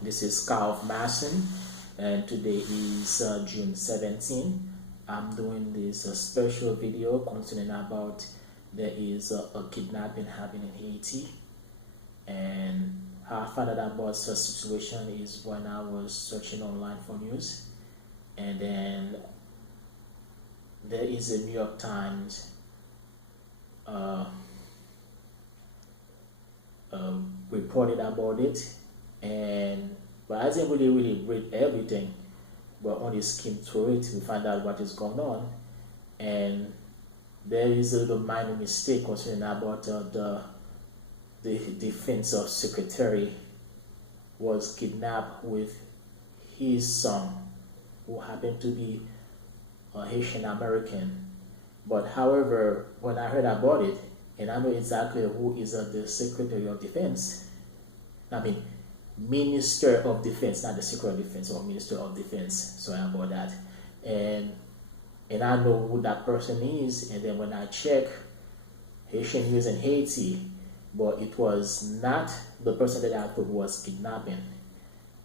This is Car of Mason, and today is June 17. I'm doing this special video concerning about there is a kidnapping happening in Haiti, and how I found out about such situation is when I was searching online for news, and then there is a New York Times reported about it, and but I didn't really read everything, but only skimmed through it to find out what is going on. And there is a little minor mistake concerning about the defense of secretary was kidnapped with his son, who happened to be a Haitian American. But however, when I heard about it, and I know exactly who is the Secretary of Defense, I mean, Minister of Defense, not the Secretary of Defense, or Minister of Defense, sorry about that. And I know who that person is, and then when I check Haitian news in Haiti, but it was not the person that I thought was kidnapping.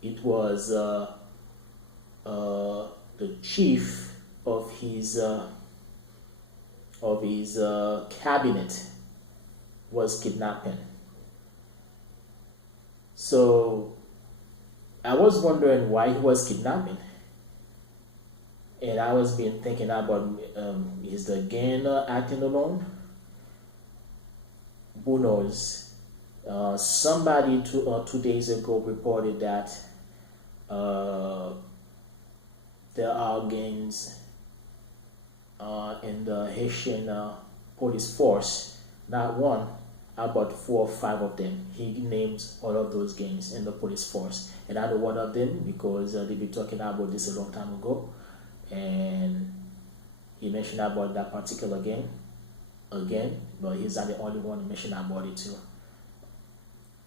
It was the chief of his cabinet was kidnapping. So I was wondering why he was kidnapping, and I was been thinking about is the gang acting alone? Who knows? Somebody 2 days ago reported that there are gangs in the Haitian police force, not one, about 4 or 5 of them. He names all of those gangs in the police force, and I know one of them because they've been talking about this a long time ago, and he mentioned about that particular gang again, but he's not the only one who mentioned about it too.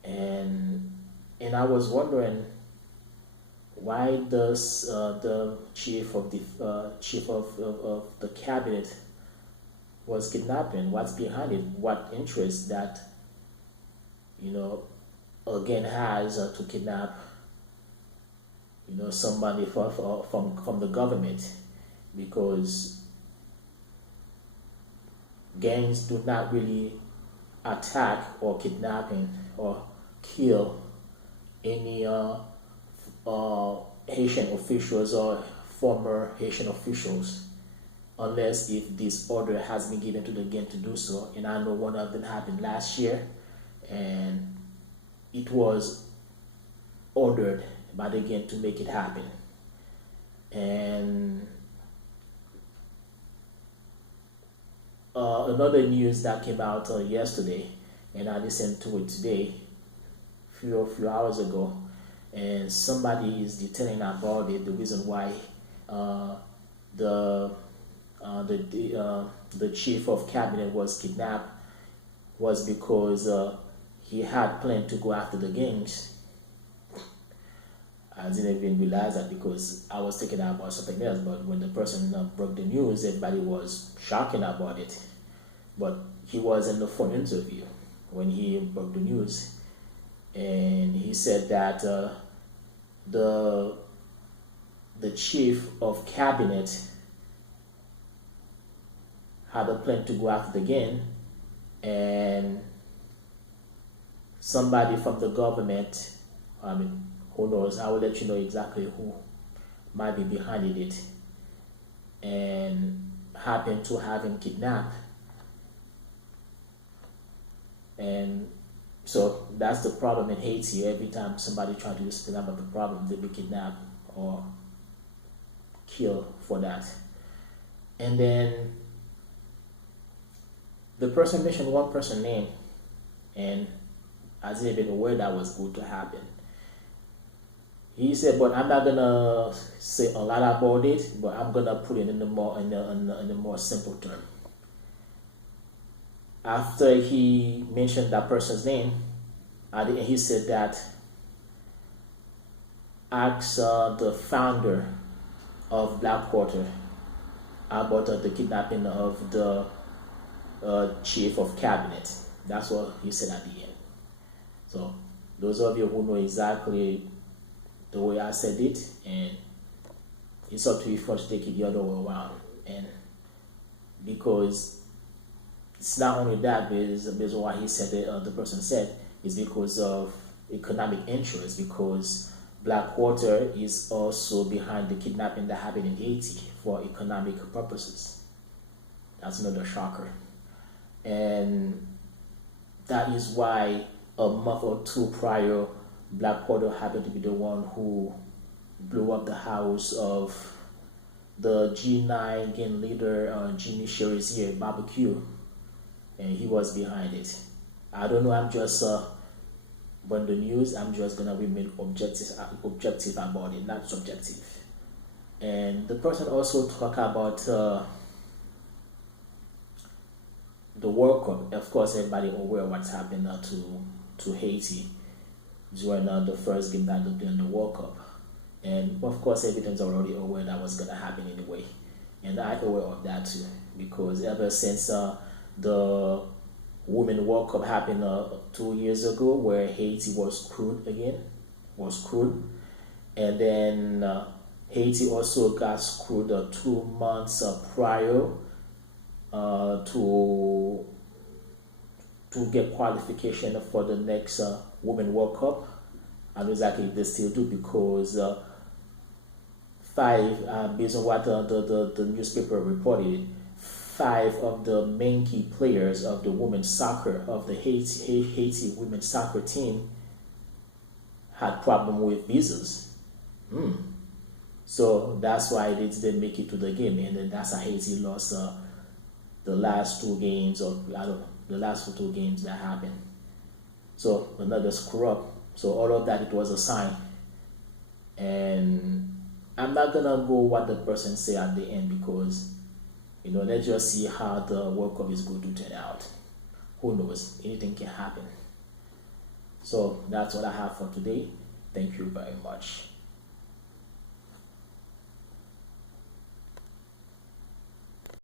And I was wondering, why does the chief of the cabinet was kidnapping? What's behind it? What interest that again has to kidnap somebody from the government? Because gangs do not really attack or kidnapping or kill any Haitian officials or former Haitian officials, unless if this order has been given to the gang to do so. And I know one of them happened last year, and it was ordered by the gang to make it happen. And another news that came out yesterday, and I listened to it today, few hours ago, and somebody is detailing about it. The reason why the chief of cabinet was kidnapped was because he had planned to go after the gangs. I didn't even realize that because I was thinking about something else. But when the person broke the news, everybody was shocking about it. But he was in the phone interview when he broke the news, and he said that the chief of cabinet had a plan to go after the gang, and somebody from the government, I mean, who knows, I will let you know exactly who might be behind it, and happened to have him kidnapped. And so that's the problem in Haiti. Every time somebody tries to do something about the problem, they be kidnapped or killed for that. And then the person mentioned one person's name, and I didn't even aware that was going to happen. He said, but I'm not gonna say a lot about it, but I'm gonna put it in the more simple term. After he mentioned that person's name, he said that ask the founder of Blackwater about the kidnapping of the chief of cabinet. That's what he said at the end. So Those of you who know exactly the way I said it, and it's up to you if you want to take it the other way around. And because it's not only that, but it's the reason why he said it, the person said, is because of economic interest, because Blackwater is also behind the kidnapping that happened in Haiti for economic purposes. That's another shocker. And that is why a month or two prior, Blackwater happened to be the one who blew up the house of the G9 gang leader, Jimmy Cherizier barbecue, and he was behind it. I don't know, I'm just but the news, I'm just gonna remain objective about it, not subjective. And the person also talk about the World Cup. Of course, everybody aware what's happened to Haiti during the first game that during the World Cup. And of course, everything's already aware that was gonna happen anyway. And I'm aware of that too, because ever since the Women World Cup happened 2 years ago, where Haiti was screwed again, and then Haiti also got screwed 2 months prior to get qualification for the next Women World Cup. I know exactly if they still do, because based on what the newspaper reported, 5 of the main key players of the women's soccer of the Haiti women's soccer team had problem with visas. So that's why they didn't make it to the game, and then that's how Haiti lost the last 2 games, or I don't know, the last 2 games that happened. So another screw up. So all of that, it was a sign. And I'm not gonna go what the person say at the end, because let's just see how the World Cup is going to turn out. Who knows? Anything can happen. So that's what I have for today. Thank you very much.